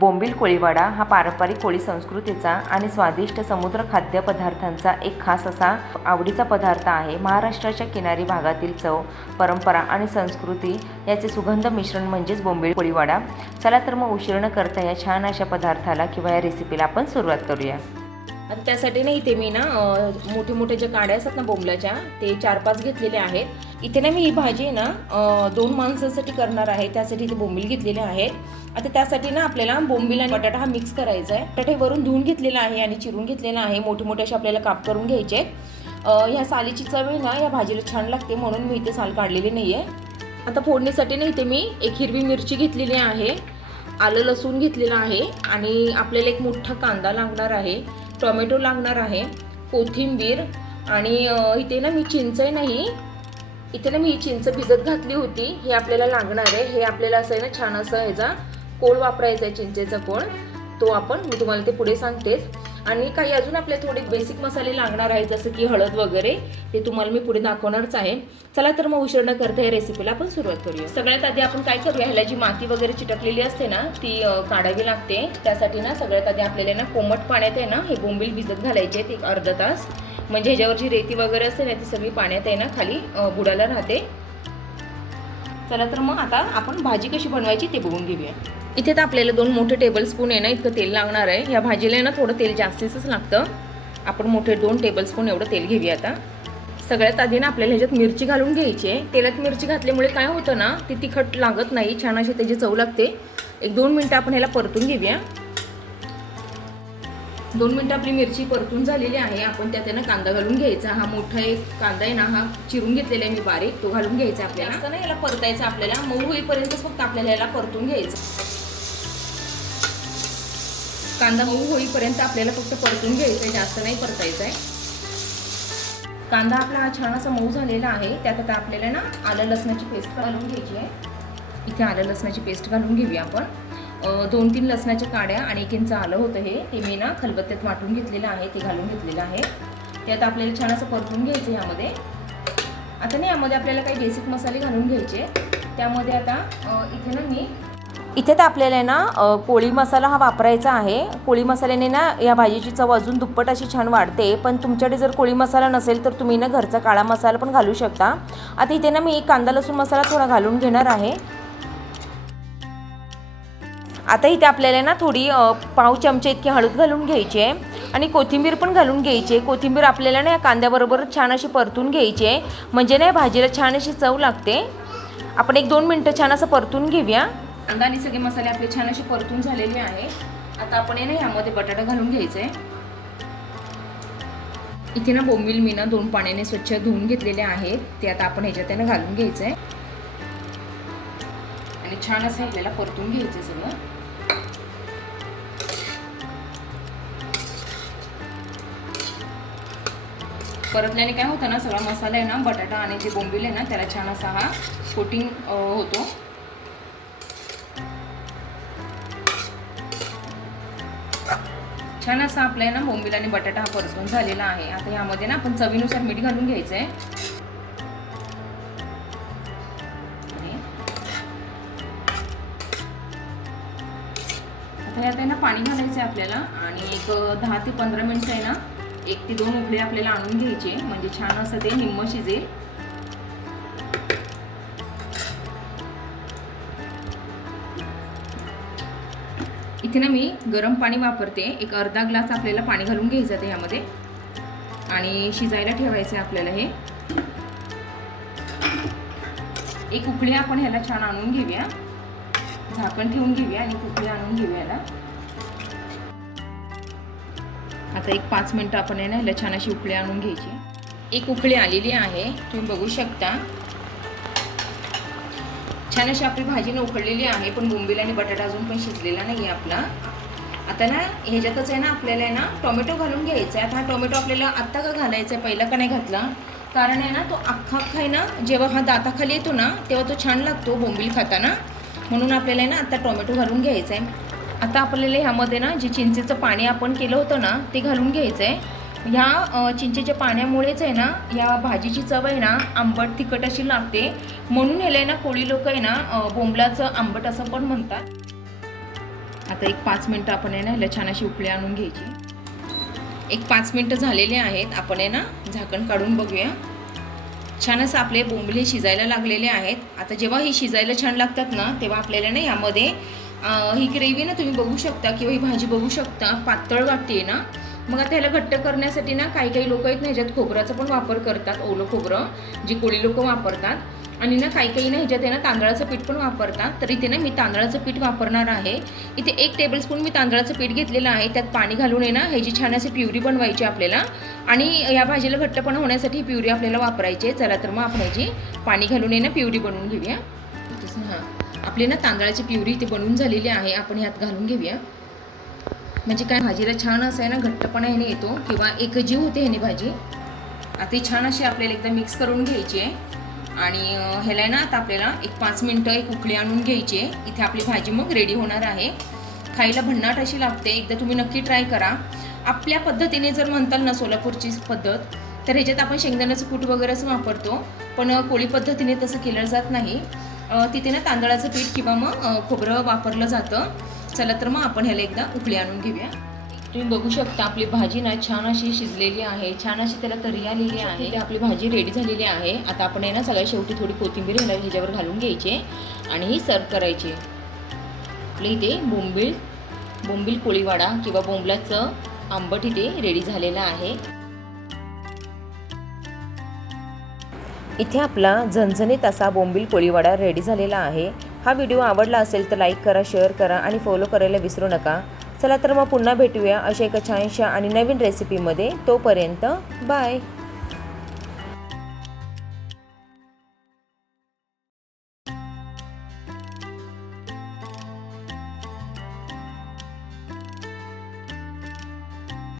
बोंबील कोळीवाडा हा पारंपरिक कोळी संस्कृतीचा आणि स्वादिष्ट समुद्र खाद्यपदार्थांचा एक खास असा आवडीचा पदार्थ आहे. महाराष्ट्राच्या किनारी भागातील चव, परंपरा आणि संस्कृती याचे सुगंध मिश्रण म्हणजेच बोंबील कोळीवाडा. चला तर मग उशीर न करता या छान अशा पदार्थाला किंवा या रेसिपीला आपण सुरुवात करूया. आता त्यासाठी ना इथे मी ना मोठे मोठे जे काड्या असतात ना बोंबलाच्या ते 4-5 घेतलेले आहेत. इथे ना मी ही भाजी ना 2 माणसांसाठी करणार आहे. त्यासाठी इथे बोंबील घेतलेले आहेत. आता त्यासाठी ना आपल्याला बोंबील आणि बटाटा हा मिक्स करायचा आहे. बटाटे वरून धुवून घेतलेला आहे आणि चिरून घेतलेला आहे. मोठे मोठे असे आपल्याला काप करून घ्यायचे आहेत. ह्या सालीची चव आहे ना या भाजीला छान लागते म्हणून मी इथे साल काढलेली नाही आहे. आता फोडणीसाठी ना इथे मी एक हिरवी मिरची घेतलेली आहे, आलं लसूण घेतलेलं आहे आणि आपल्याला एक मोठा कांदा लागणार आहे, टोमॅटो लागणार आहे, कोथिंबीर आणि इथे ना मी चिंच नाही, इथे ना मी ही चिंच भिजत घातली होती, हे आपल्याला लागणार आहे. हे आपल्याला असं आहे ना छान असं ह्याचा कोळ वापरायचा आहे, चिंचेचा कोळ. तो मी तुम्हाला ते पुढे सांगतेच. आणि काही अजून आपले थोडे बेसिक मसाले लागणार आहेत जसं की हळद वगैरे, ते तुम्हाला मी पुढे दाखवणारच आहे. चला तर मग उशीर न करता या रेसिपीला आपण सुरुवात करूया. सगळ्यात आधी आपण काय करूया, ह्याला जी माती वगैरे चिटकलेली असते ना ती काढावी लागते. त्यासाठी ना सगळ्यात आधी आपल्याला ना कोमट पाण्यात आहे ना हे बोंबील भिजत घालायचे आहेत एक अर्धा तास. म्हणजे ह्याच्यावर जी रेती वगैरे असते ना ती सगळी पाण्यात आहे ना खाली बुडाला राहते. चला तर मग आता आपण भाजी कशी बनवायची ते बघून घेऊया. इथे तर आपल्याला 2 मोठे टेबलस्पून आहे ना इतकं तेल लागणार आहे. ह्या भाजीला ना थोडं तेल जास्तीच लागतं. आपण मोठे 2 टेबलस्पून एवढं तेल घेऊया. आता सगळ्यात आधी ना आपल्याला ह्याच्यात मिरची घालून घ्यायची आहे. तेलात मिरची घातल्यामुळे काय होतं ना ती तिखट लागत नाही, छान अशी त्याची चव लागते. 1-2 मिनटं आपण ह्याला परतून घेऊया. 2 मिनटं आपली मिरची परतून झालेली आहे. आपण त्यात ना कांदा घालून घ्यायचा. हा मोठा एक कांदा आहे ना हा चिरून घेतलेला आहे मी बारीक, तो घालून घ्यायचा आपल्याला. असं ना याला परतायचं, आपल्याला मऊ होईपर्यंतच फक्त आपल्याला याला परतून घ्यायचं. कांदा मऊ होईपर्यंत आपल्याला फक्त परतून घ्यायचं आहे, जास्त नाही परतायचं आहे. कांदा आपला छान असा मऊ झालेला आहे. त्यात आता आपल्याला ना आलं लसणाची पेस्ट घालून घ्यायची आहे. इथे आलं लसणाची पेस्ट घालून घेऊया आपण. 2-3 लसणाच्या काड्या आणि 1 इंच आलं होतं ते मी ना खलबत्त्यात वाटून घेतलेलं आहे, ते घालून घेतलेलं आहे. त्यात आपल्याला छान असं परतून घ्यायचं यामध्ये. आता ना यामध्ये आपल्याला काही बेसिक मसाले घालून घ्यायचे. त्यामध्ये आता इथे तर आपल्याला ना कोळी मसाला हा वापरायचा आहे. कोळी मसाल्याने ना या भाजीची चव अजून दुप्पट अशी छान वाढते. पण तुमच्याकडे जर कोळी मसाला नसेल तर तुम्ही ना घरचा काळा मसाला पण घालू शकता. आता इथे ना मी कांदा लसूण मसाला थोडा घालून घेणार आहे. आता इथे आपल्याला ना थोडी पाव चमचे इतकी हळद घालून घ्यायची आहे आणि कोथिंबीर पण घालून घ्यायची आहे. कोथिंबीर आपल्याला ना या कांद्याबरोबर छान अशी परतून घ्यायची आहे, म्हणजे ना या भाजीला छान अशी चव लागते. आपण 1-2 मिनटं छान असं परतून घेऊया. कांदा आणि सगळे मसाले आपले छान असे परतून झालेले आहे. आता आपण ना ह्यामध्ये बटाटा घालून घ्यायचा आहे. इथे ना बोंबील मी ना 2 पाण्याने स्वच्छ धुवून घेतलेले आहेत, ते आता आपण ह्याच्यात ना घालून घ्यायचं आहे आणि छान असं आपल्याला परतून घ्यायचं सगळं. परतल्याने काय होतं ना सगळा मसाला आहे ना बटाटा आणि जे बोंबील आहे ना त्याला छान असा हा कोटिंग होतो. छान असा आपला ना बोंबील आणि बटाटा हा परतून झालेला आहे. आता यामध्ये ना आपण चवीनुसार मीठ घालून घ्यायचं आहे. आता यात आहे ना पाणी घालायचं आहे आपल्याला आणि एक 10 ते 15 मिनिटं आहे ना 1 ते 2 उकळी आपल्याला आणून घ्यायचे, म्हणजे छान असं ते निम्म शिजेल. इथे ना मी गरम पाणी वापरते. एक अर्धा ग्लास आपल्याला पाणी घालून घ्यायचं आहे यामध्ये आणि शिजायला ठेवायचं आहे आपल्याला. हे एक उकळी आपण ह्याला छान आणून घेऊया, झाकण ठेवून घेऊया आणि उकळी आणून घेऊया याला. आता एक 5 मिनटं आपण आहे ना ह्याला छान अशी उकळी आणून घ्यायची. एक उकळी आलेली आहे, तुम्ही बघू शकता. छान अशी आपली भाजी न उकळलेली आहे, पण बोंबील आणि बटाटा अजून पण शिजलेला नाही आहे आपला. आता ना ह्याच्यातच आहे ना आपल्याला आहे ना टोमॅटो घालून घ्यायचा आहे. आता हा टोमॅटो आपल्याला आत्ता का घालायचा आहे, पहिला का नाही घातला, कारण आहे ना तो अख्खा आहे ना जेव्हा हा दाताखाली येतो ना तेव्हा तो छान लागतो बोंबील खाताना, म्हणून आपल्याला आहे ना आत्ता टोमॅटो घालून घ्यायचा आहे. आता आपल्याला ह्यामध्ये ना जे चिंचेचं पाणी आपण केलं होतं ना ते घालून घ्यायचं आहे. ह्या चिंचेच्या पाण्यामुळेच आहे ना या भाजीची चव आहे ना आंबट तिखट अशी लागते, म्हणून ह्याला आहे ना कोळी लोक आहे ना बोंबलाचं आंबट असं पण म्हणतात. आता एक 5 मिनटं आपण आहे ना ह्याला छान अशी उकळी आणून घ्यायची. एक 5 मिनटं झालेले आहेत. आपण आहे ना झाकण काढून बघूया. छान असं आपले बोंबील शिजायला लागलेले आहेत. आता जेव्हा हे शिजायला छान लागतात ना तेव्हा आपल्याला ना यामध्ये ही ग्रेव्ही ना तुम्ही बघू शकता किंवा ही भाजी बघू शकता पातळ वाटते ना. मग आता ह्याला घट्ट करण्यासाठी ना काही लोक आहेत ना ह्याच्यात खोबऱ्याचा पण वापर करतात, ओलं खोबरं जे कोळी लोक वापरतात. आणि ना काही ना ह्याच्यात आहे ना तांदळाचं पीठ पण वापरतात. तर इथे ना मी तांदळाचं पीठ वापरणार आहे. इथे 1 टेबलस्पून मी तांदळाचं पीठ घेतलेलं आहे. त्यात पाणी घालून आहे ना ह्याची छान अशी प्युरी बनवायची आपल्याला. आणि या भाजीला घट्टपणा होण्यासाठी ही प्युरी आपल्याला वापरायची आहे. चला तर मग आपण ह्याची पाणी घालून आहे ना प्युरी बनवून घेऊया. हां, आपली ना तांदळाची प्युरी इथे बनवून झालेली आहे. आपण ह्यात घालून घेऊया. म्हणजे काय भाजीला छान असं आहे ना घट्टपणा ह्याने येतो किंवा एकजीव होते ह्याने भाजी. आता ही छान अशी आपल्याला एकदा मिक्स करून घ्यायची आहे. आणि ह्याला ना आता आपल्याला एक 5 मिनटं एक उकळी आणून घ्यायची आहे. इथे आपली भाजी मग रेडी होणार आहे. खायला भन्नाट अशी लागते. एकदा तुम्ही नक्की ट्राय करा. आपल्या पद्धतीने जर म्हणताल ना सोलापूरची पद्धत तर ह्याच्यात आपण शेंगदाण्याचं कूट वगैरे असं वापरतो. पण कोळी पद्धतीने तसं केलं जात नाही. तिथे ना तांदळाचं पीठ किंवा मग खोबरं वापरलं जातं. चला तर मग आपण ह्याला एकदा उकळी आणून घेऊया. तुम्ही बघू शकता आपली भाजी ना छान अशी शिजलेली आहे. छान अशी त्याला तरी आलेली आहे. इथे आपली भाजी रेडी झालेली आहे. आता आपण आहे ना सगळ्या शेवटी थोडी कोथिंबीर ह्याच्यावर घालून घ्यायची आणि ही सर्व करायची. आपल्या इथे बोंबील कोळीवाडा किंवा बोंबलाचं आंबट इथे रेडी झालेलं आहे. इथे आपला झणझणीत असा बोंबील कोळीवाडा रेडी झालेला आहे. हा व्हिडिओ आवडला असेल तर लाईक करा, शेअर करा आणि फॉलो करायला विसरू नका. चला तर मग पुन्हा भेटूया अशा एका छानशा आणि नवीन रेसिपीमध्ये. तोपर्यंत बाय.